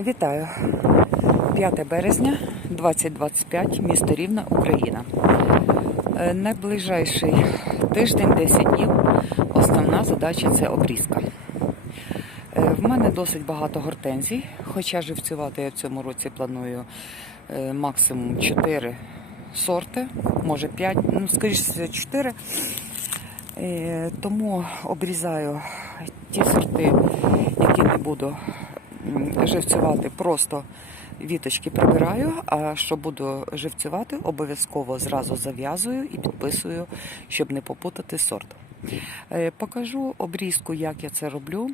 Вітаю! 5 березня 2025, місто Рівна, Україна. Е, Найближайший тиждень, 10 днів. Основна задача це обрізка. Е, В мене досить багато гортензій, хоча живцювати я в цьому році планую е, максимум 4 сорти, може 5, ну, скоріше 4. Е, Тому обрізаю ті сорти, які не буду живцювати, просто віточки прибираю, а що буду живцювати, обов'язково зразу зав'язую і підписую, щоб не попутати сорт. Е, Покажу обрізку, як я це роблю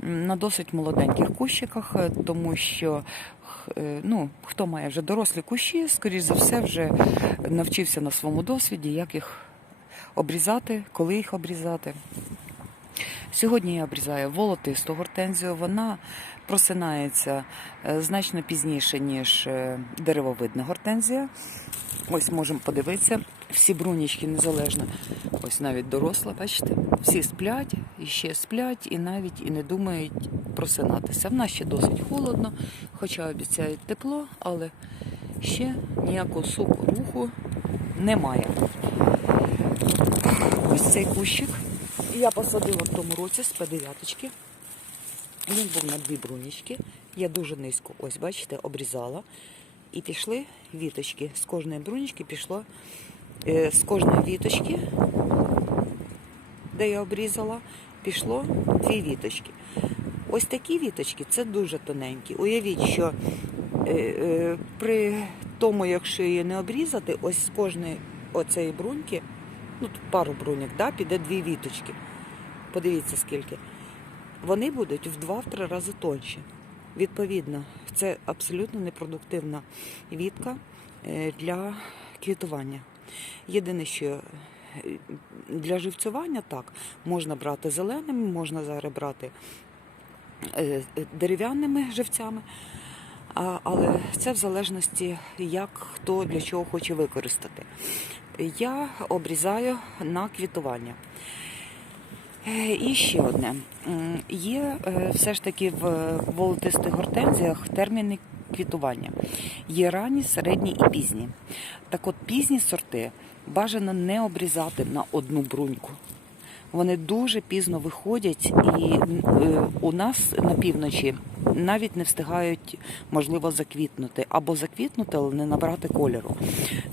на досить молоденьких кущиках, е, тому що е, ну, хто має вже дорослі кущі, скоріш за все, вже навчився на своєму досвіді, як їх обрізати, коли їх обрізати. Сьогодні я обрізаю волотисту гортензію. Вона просинається е, значно пізніше, ніж е, деревовидна гортензія. Ось можемо подивитися. Всі брунічки незалежно. Ось навіть доросла, бачите, всі сплять і ще сплять, і навіть і не думають просинатися. В нас ще досить холодно, хоча обіцяють тепло, але ще ніякого суку руху немає. Ось цей кущик. Я посадила в тому році з П9. Він був на дві брунічки. Я дуже низько, ось бачите, обрізала. І пішли віточки. З кожної брунічки пішло, е, з кожної віточки, де я обрізала, пішло дві віточки. Ось такі віточки це дуже тоненькі. Уявіть, що е, е, при тому, якщо її не обрізати, ось з кожної оцеї бруньки, ну тут пару бруньок, да, піде дві віточки. Подивіться скільки. Вони будуть в 2-3 рази тонші. Відповідно, це абсолютно непродуктивна вітка е, для квітування. Єдине, що е, для живцювання так, можна брати зеленими, можна зараз брати е, дерев'яними живцями. Але це в залежності, як хто для чого хоче використати. Я обрізаю на квітування. Е, І ще одне. Є е, все ж таки в волотистих гортензіях терміни квітування. Є ранні, середні і пізні. Так от пізні сорти бажано не обрізати на одну бруньку. Вони дуже пізно виходять, і е, у нас на півночі навіть не встигають, можливо, заквітнути або заквітнути, але не набрати кольору.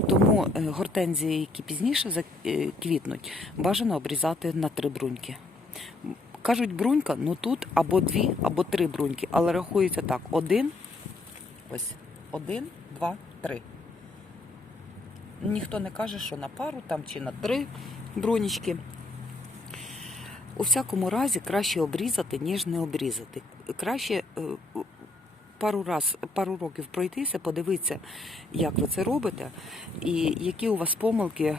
Тому е, гортензії, які пізніше заквітнуть, бажано обрізати на три бруньки. Кажуть, брунька, ну тут або дві, або три бруньки, але рахується так: один, ось один, два, три. Ніхто не каже, що на пару там чи на три брунічки. У всякому разі краще обрізати, ніж не обрізати. Краще е, пару раз, пару років пройтися, подивитися, як ви це робите, і які у вас помилки е,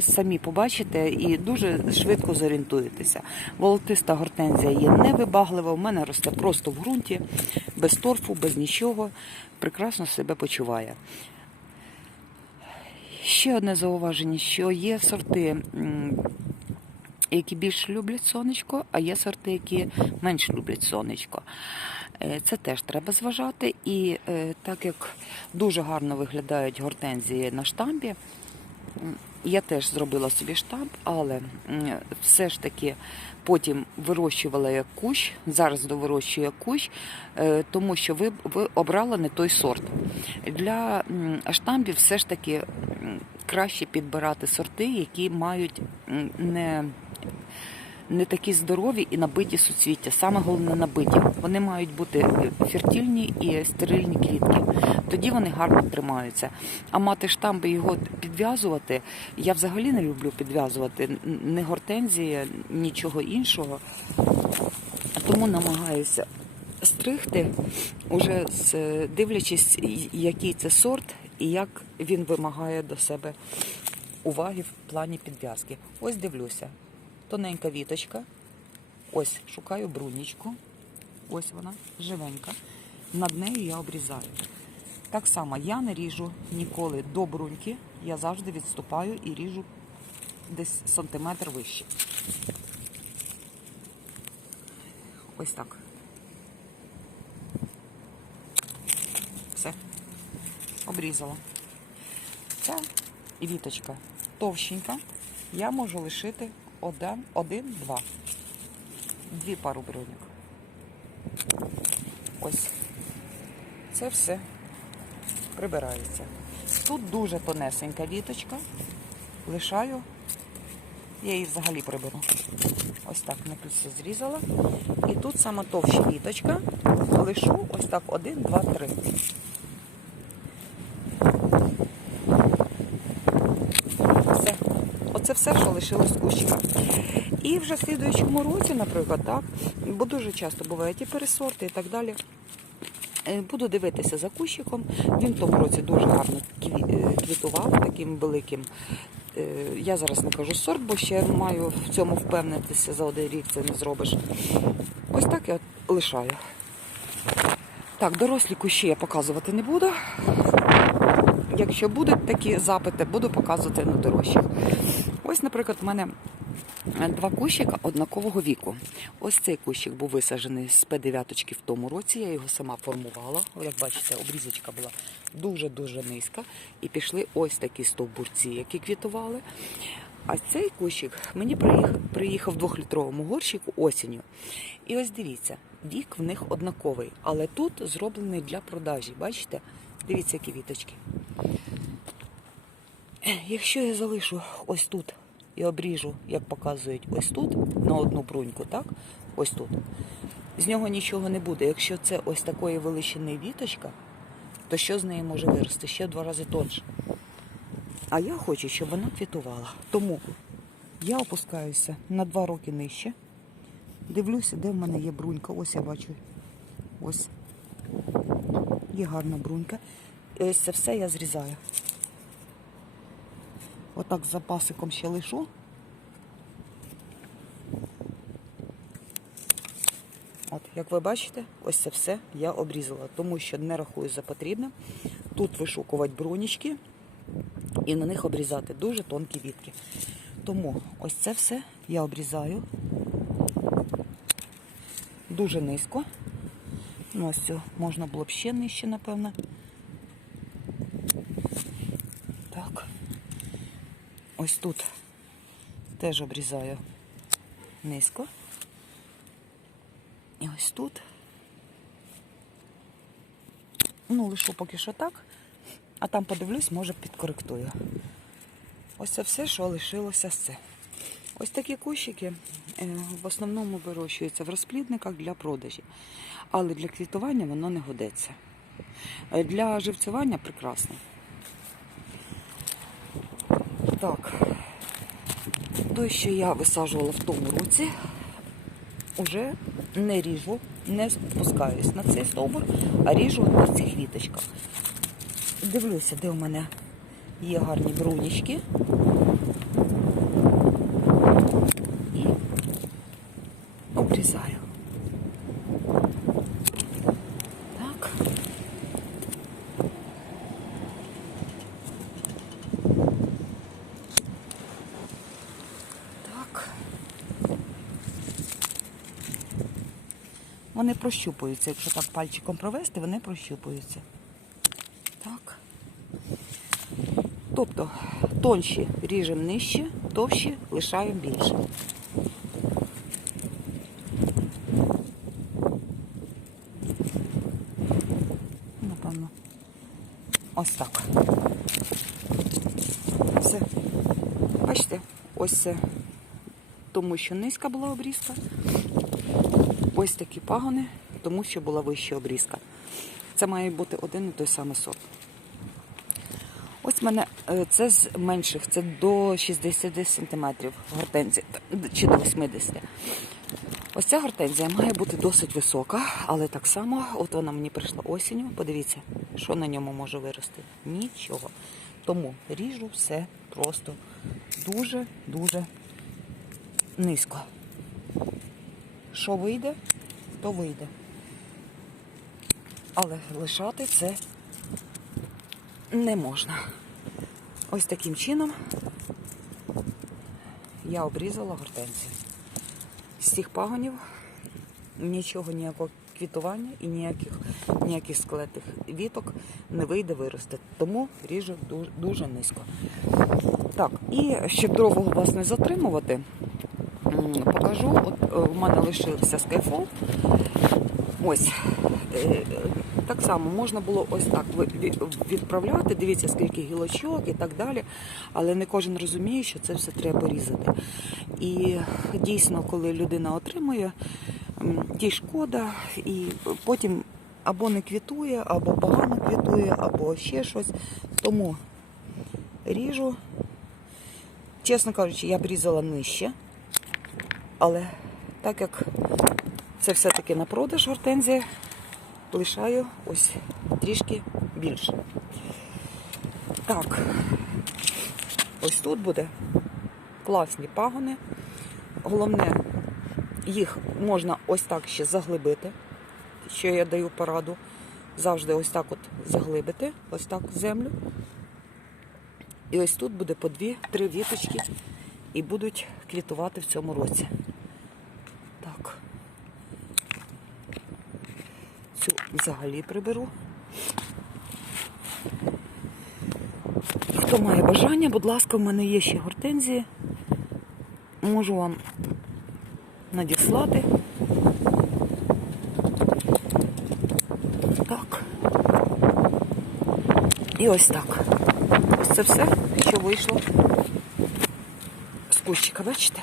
самі побачите і дуже швидко зорієнтуєтеся. Волотиста гортензія є невибаглива, у мене росте просто в ґрунті, без торфу, без нічого. Прекрасно себе почуває. Ще одне зауваження, що є сорти, які більш люблять сонечко, а є сорти, які менш люблять сонечко. Е, Це теж треба зважати. І е, так як дуже гарно виглядають гортензії на штамбі, я теж зробила собі штамп, але все ж таки потім вирощувала я кущ, зараз довирощую кущ, е, тому що ви, ви обрали не той сорт. Для штамбів все ж таки краще підбирати сорти, які мають не не такі здорові і набиті суцвіття. Саме головне набиті. Вони мають бути фертильні і стерильні квітки. Тоді вони гарно тримаються. А мати штамби його підв'язувати, я взагалі не люблю підв'язувати не гортензії, нічого іншого. Тому намагаюся стригти, уже дивлячись, який це сорт і як він вимагає до себе уваги в плані підв'язки. Ось дивлюся. Тоненька віточка. Ось шукаю брунічку. Ось вона, живенька. Над нею я обрізаю. Так само я не ріжу ніколи до бруньки, я завжди відступаю і ріжу десь сантиметр вище. Ось так. Все. Обрізала. Ця віточка товщенька. Я можу лишити один, один, два. Дві пару бруньок. Ось. Це все прибирається. Тут дуже тонесенька віточка. Лишаю. Я її взагалі приберу. Ось так на плюсі зрізала. І тут сама товща віточка. Лишу ось так один, два, три. Все. Оце все, що лишилось кущика. І вже в слідуючому році, наприклад, так, бо дуже часто бувають і пересорти, і так далі. Е, Буду дивитися за кущиком. Він в тому році дуже гарно е, квітував, таким великим. Е, Я зараз не кажу сорт, бо ще маю в цьому впевнитися за один рік це не зробиш. Ось так я лишаю. Так, дорослі кущі я показувати не буду. Якщо будуть такі запити, буду показувати на дорожчих. Ось, наприклад, в мене два кущика однакового віку. Ось цей кущик був висаджений з П9 в тому році. Я його сама формувала. Як бачите, обрізочка була дуже-дуже низька. І пішли ось такі стовбурці, які квітували. А цей кущик мені приїхав, приїхав в двохлітровому горщику осінню. І ось дивіться, вік в них однаковий, але тут зроблений для продажі. Бачите? Дивіться, які віточки. Якщо я залишу ось тут і обріжу, як показують, ось тут, на одну бруньку, так? Ось тут. З нього нічого не буде. Якщо це ось такої величини віточка, то що з неї може вирости? Ще в два рази тонше. А я хочу, щоб вона квітувала. Тому я опускаюся на два роки нижче. Дивлюся, де в мене є брунька. Ось я бачу. Ось. Є гарна брунька. І ось це все я зрізаю. Отак з запасиком ще лишу. От, як ви бачите, ось це все я обрізала, тому що не рахую за потрібне. Тут вишукувати брунічки і на них обрізати дуже тонкі вітки. Тому ось це все я обрізаю дуже низько. Ну, ось можна було б ще нижче, напевно. Так. Ось тут теж обрізаю низько. І ось тут. Ну, лишу поки що так, а там подивлюсь, може підкоректую. Ось це все, що лишилося з це. Ось такі кущики е, в основному вирощуються в розплідниках для продажі. Але для квітування воно не годиться. Е, Для живцювання прекрасно. Так, той, що я висаджувала в тому році, уже не ріжу, не спускаюсь на цей стовбур, а ріжу на цих віточках. Дивлюся, де у мене є гарні брунічки. І обрізаю. Так. Так. Вони прощупуються, якщо так пальчиком провести, вони прощупуються. Так. Тобто тонші ріжемо нижче, товщі лишаємо більше. Напевно. Ось так. Все. Бачите, ось це тому, що низька була обрізка. Ось такі пагони, тому що була вища обрізка. Це має бути один і той самий сорт. Ось мене е, це з менших, це до 60 см гортензія, чи до 80. Ось ця гортензія має бути досить висока, але так само, от вона мені прийшла осінню. Подивіться, що на ньому може вирости. Нічого. Тому ріжу все просто дуже-дуже низько. Що вийде, то вийде. Але лишати це не можна. Ось таким чином я обрізала гортензію. З цих пагонів нічого ніякого квітування і ніяких, ніяких скелетних віток не вийде вирости. Тому ріжу дуже, дуже низько. Так, і щоб дорогого вас не затримувати, покажу. От е, в мене лишився Skyfall. Ось. Е, Так само можна було ось так відправляти, дивіться, скільки гілочок і так далі. Але не кожен розуміє, що це все треба різати. І дійсно, коли людина отримує, тій шкода, і потім або не квітує, або погано квітує, або ще щось. Тому ріжу. Чесно кажучи, я б різала нижче. Але так як це все-таки на продаж гортензія, лишаю ось трішки більше. Так, ось тут буде класні пагони. Головне, їх можна ось так ще заглибити, що я даю пораду. Завжди ось так от заглибити, ось так землю. І ось тут буде по дві-три віточки і будуть квітувати в цьому році. Так. Цю взагалі приберу. Хто має бажання, будь ласка, в мене є ще гортензії. Можу вам надіслати. Так. І ось так. Ось це все, що вийшло з кущика, бачите?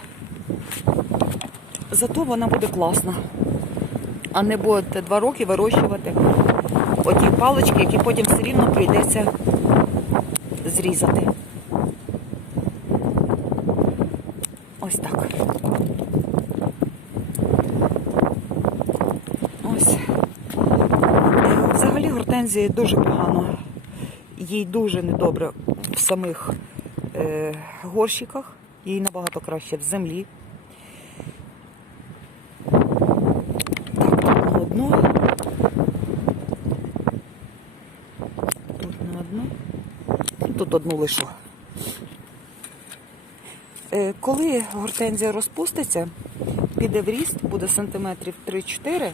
Зато вона буде класна. А не будете два роки вирощувати оті палички, які потім все рівно прийдеться зрізати. Ось так. Ось. Взагалі гортензії дуже погано. Їй дуже недобре в самих е, горщиках. Їй набагато краще в землі. Тут на одну. Тут на одну. Тут одну лишу. Е, Коли гортензія розпуститься, піде в ріст, буде сантиметрів 3-4,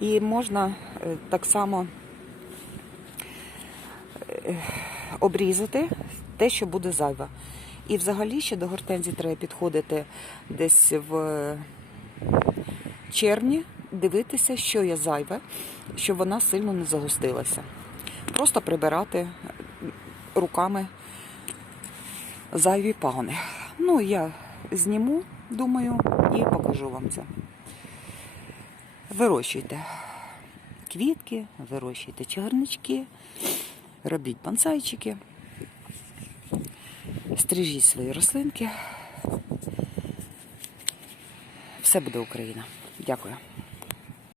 і можна е, так само е, обрізати те, що буде зайве. І взагалі ще до гортензії треба підходити десь в червні, дивитися, що є зайве, щоб вона сильно не загустилася. Просто прибирати руками зайві пагони. Ну, я зніму, думаю, і покажу вам це. Вирощуйте квітки, вирощуйте чагарнички, робіть бонсайчики, стрижіть свої рослинки. Все буде Україна. Дякую.